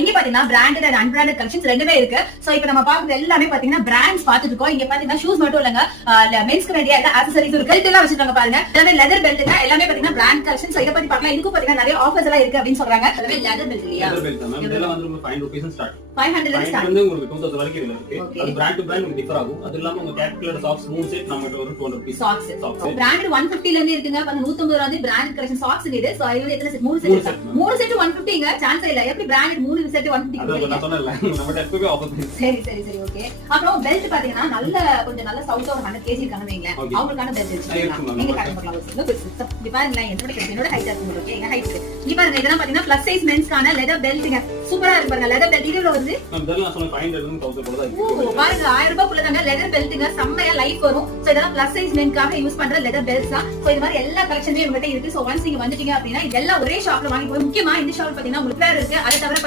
இங்க பாத்தீங்கன்னா branded and unbranded collections ரெண்டுமே இருக்கு. சோ இப்போ நம்ம பாக்குறது எல்லாமே பாத்தீங்கன்னா பிராண்ட்ஸ் பாத்துட்டு இருக்கோம். இங்க பாத்தீங்கன்னா ஷூஸ் மட்டும் இல்லங்க, மென்ஸ்க்கு வேண்டிய எல்லா ஆக்சஸரீஸ் ஒரு பெல்ட் எல்லாம் வச்சிருக்காங்க பாருங்க. எல்லாமே லெதர் பெல்ட்ங்க, எல்லாமே பாத்தீங்கன்னா பிராண்ட் கலெக்ஷன்ஸ். சோ இத பத்தி பார்க்கலாம். இதுக்கு பாத்தீங்கன்னா நிறைய ஆஃபர்ஸ் எல்லாம் இருக்கு அப்படினு சொல்றாங்க. எல்லாமே லெதர் பெல்ட் இல்லையா? லெதர் பெல்ட் தான் மேம். இதெல்லாம் வந்து உங்களுக்கு 5 ரூபீஸ் ஸ்டார்ட். 500 ல ஸ்டார்ட். வந்து உங்களுக்கு 2000 வரைக்கும் இருக்கு. அது பிராண்ட் டு பிராண்ட் உங்களுக்கு டிஃபர் ஆகும். அது இல்லாம உங்க கேபிட்டல் சாக்ஸ் ஸ்மூத் செட் நம்மகிட்ட ஒரு 200 ரூபீஸ் சாக்ஸ். பிராண்டட் 150 ல இருந்து இருக்குங்க. அப்ப 150 ரூபாய் வந்து பிராண்ட் கலெக்ஷன் சாக்ஸ் இது. சோ இது எத்தனை செட்? 3 செட். 3 செட் 150ங்க. சான்ஸ் இல்ல. எப்படி பிராண்டட் 3 செட் 150 அது நான் சொன்னேன்ல. நம்மகிட்ட எப்பவே ஆஃபர் இருக்கு. சரி ஓகே. அப்புறம் பெல்ட் பாத்தீங்கன்னா கொஞ்சம் நல்ல சவுத் ஒரு 100 kg இருக்காங்க வைங்களேன். அவங்களுக்கான பெல்ட் வச்சிருக்காங்க. நீங்க காட்ட போலாம். இங்க பாருங்க என்னோட ஹைட் இருக்கு உங்களுக்கு. எங்க ஹைட் இருக்கு. இங்க பாருங்க இதெல்லாம் பாத்தீங்கன்னா ப்ளஸ் சைஸ் மென்ஸ்க்கான லெதர் பெல்ட்ங்க. சூப்பரா இருக்கு பாருங்க. லெதர் பெல்ட் இதுல வந்து இதெல்லாம் சொன்ன 500 ல 1000 போல தான் இருக்கு. பாருங்க 1000 ரூபாய் குள்ள தாங்க லெதர் பெல்ட்ங்க. செம்மையா லைஃப் வரும். சோ இதெல்லாம் ப்ளஸ் சைஸ் மென்ஸ்க்காக யூஸ் பண்ற லெதர் பெல்ட்ஸ் தான். சோ இந்த மாதிரி எல்லா கலெக்ஷனுமே உங்ககிட்ட இருக்கு. சோ ஒன்ஸ் நீங்க வந்துட்டீங்க அப்படினா இதெல்லாம் ஒரே ஷாப்ல வாங்கி போய் முக்கியமா இந்த ஷாப் பாத்தீங்கன்னா உங்களுக்கு இருக்கு. அதை தவிர